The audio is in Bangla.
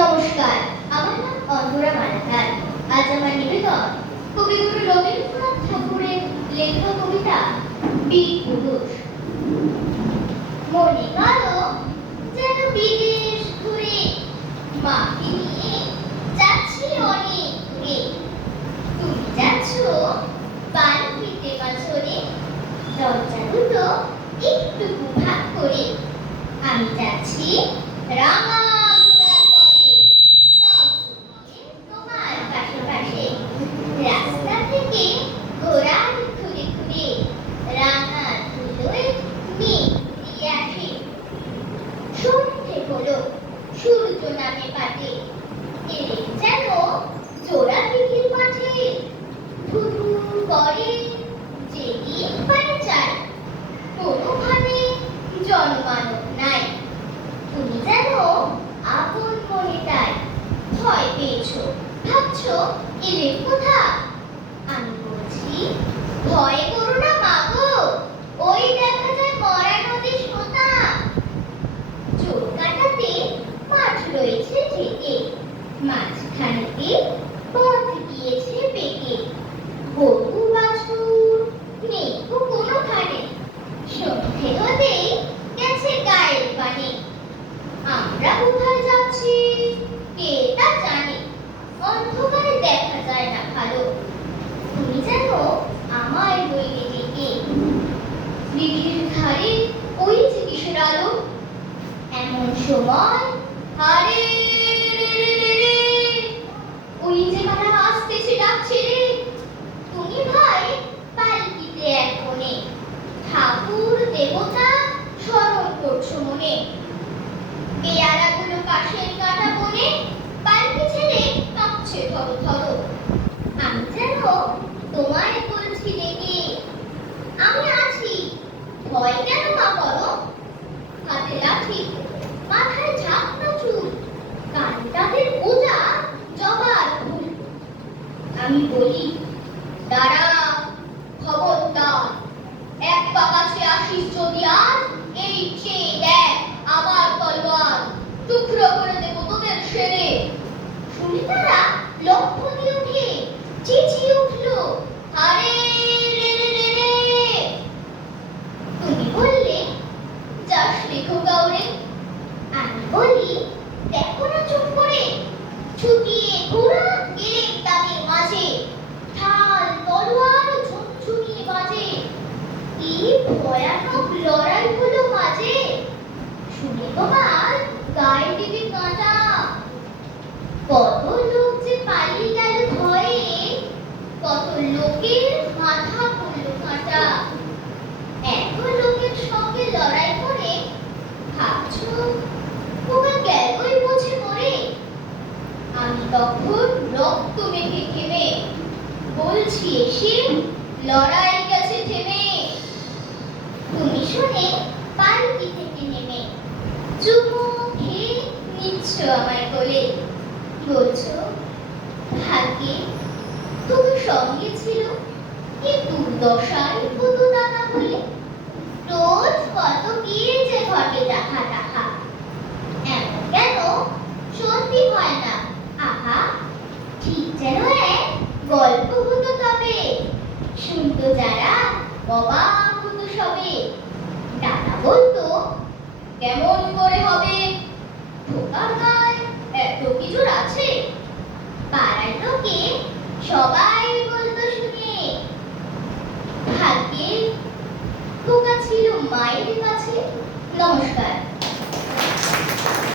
নমস্কার, আমার নাম অন্তরা মালাকার। আজ আমার নিবেদন কবিগুরু রবীন্দ্রনাথ ঠাকুরের লেখা কবিতা বীর পুরুষ। মনে করো যেন বিদেশ ঘুরে মাকে নিয়ে যাচ্ছি অনেক দূরে। তুমি যাচ্ছ বালতিতে বছরে, দরজা দুটো একটু ভাগ করে। আমি যাচ্ছি রাঙা রাস্তা থেকে ঘোড়ার ঘুরে ঘুরে রাঙা ধুলোয় মেঘ দিয়ে আসে। সন্ধে হলো, সূর্য নামে পাটে, এলে যেন জোড়া দিঘির মাঠে। ধুধু করে যেদিন পানি চায়, কোনোখানে জনমানব নাই। তুমি যেন আপন মনে তাই ভয় পেয়েছো, ভাবছো এলে কোথা। আমি বলছি ভয় করো না মাগো, ওই দেখা যায় মরা নদীর সোতা। চোর কাটাতে মাঠ রয়েছে ঢেকে, মাঝখানেতে পথ গিয়েছে বেঁকে। গরু বাছুর নেই কোনোখানে, সন্ধে হতেই গেছে গায়ের পানে। আমরা কোথায় যাচ্ছি কে তা জানে, অন্ধকারে দেখা যায় না ভালো। তুমি যেন আমায় বইলে ডেকে, দিঘির ধারে ওই যে কিসের আলো। এমন সময় আরে ওই যে কারা আসতেছে ডাকছে রে। তুমি ভাই পালকিতে এক কোণে, ঠাকুর দেবতা স্মরণ করছো মনে। পেয়ারাগুলো কাশের কাটা বনে, পালকি ছেড়ে কাঁপছে ধরো ধরো। আমি যেন তোমায় বলছি ডেকে, আমি আছি, ভয় কেন মা করো। হাতে লাঠি, মাথায় ঝাঁকনা চুল, কানে তাদের বোঝা জবার ফুল। আমি বলি দাঁড়া, খবরদার, এক পা কাছে আসিস যদি আজ, এই চেয়ে দেখ আবার তলোয়ার, টুকরো করে দেব তোদের সেরে। শুনি তারা লক্ষ্য দিয়ে উঠে চেঁচিয়ে উঠলো আরে রে রে রে রে। তুমি বললে যাস রেখো কাউরে। আমি বলি দেখো না চুপ করে, ছুটিয়ে ঘোড়া গেলে তাদের মাঝে, ঢাল তলোয়ার ঝুমঝুমিয়ে বাজে। কি ভয়ানক লড়াই হলো মাঝে, শুনে তোমার গায়ে দিবি কাঁটা। কত লোক যে পালিয়ে গেল ভয়ে, কত লোকের মাথা পড়ল কাঁটা। এত লোকের সঙ্গে লড়াই করে ভাবছো ওরা গেলই বোঝে মরে। আমি তখন রক্ত মেখে ঘেমে বলছি এসে লড়াই গেছে থেমে। তুমি শুনে পালকি থেকে নেমে চুমু খেয়ে নিচ্ছ আমায় কোলে, বলছো ভাগ্যে তুমি সঙ্গে ছিল, কি দুর্দশায় হতো তা না হলে। রোজ কত গিয়ে যে ঘটে ডাহা ডাহা, এমন কেন সত্যি হয় না আহা। ঠিক যেন এক গল্প হতো তবে, শুনতো যারা অবাক হতো সবে। দাদা বলতো কেমন করে হবে, ঢোকার গায়ে এত কিছু আছে। পাড়ার লোকে সবাই